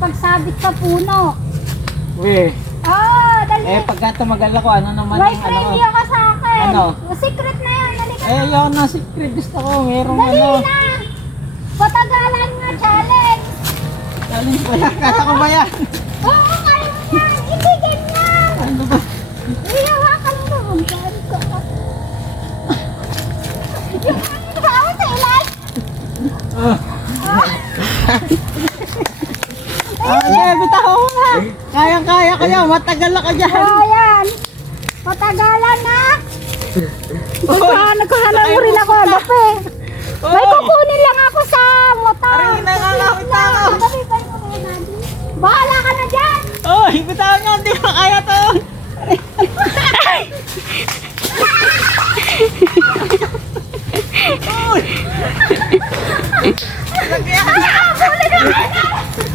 pagsabit sa puno. Uy, Oh, dali. eh pagka tumagal ako, ano naman May ang ano ka sa akin. Ano? Secret na yan. Dali ka Eh, yun na secret gusto ko. Merong Dali ano. na. Patagalan nga challenge. Challenge ba yan? Kata ko ba yan? Oo, kaya mo yan. Hindi ganyan. Ano ba? Iyawakan mo. Ang dami ko. Yung ano ba ako sa ilan? Oh. Yeah, bitaw mo na. Kayang-kaya ko yan. Matagal na ka dyan. Oh, yan. Patagalan na. Uy, Nagkahanap mo rin ako. Bape. May kukunin lang ako sa motor. Aray, nangangamit na ako. Bahala ka na dyan. Uy, bitaw niya. Hindi ko kaya to. Uy! 啊啊我的这个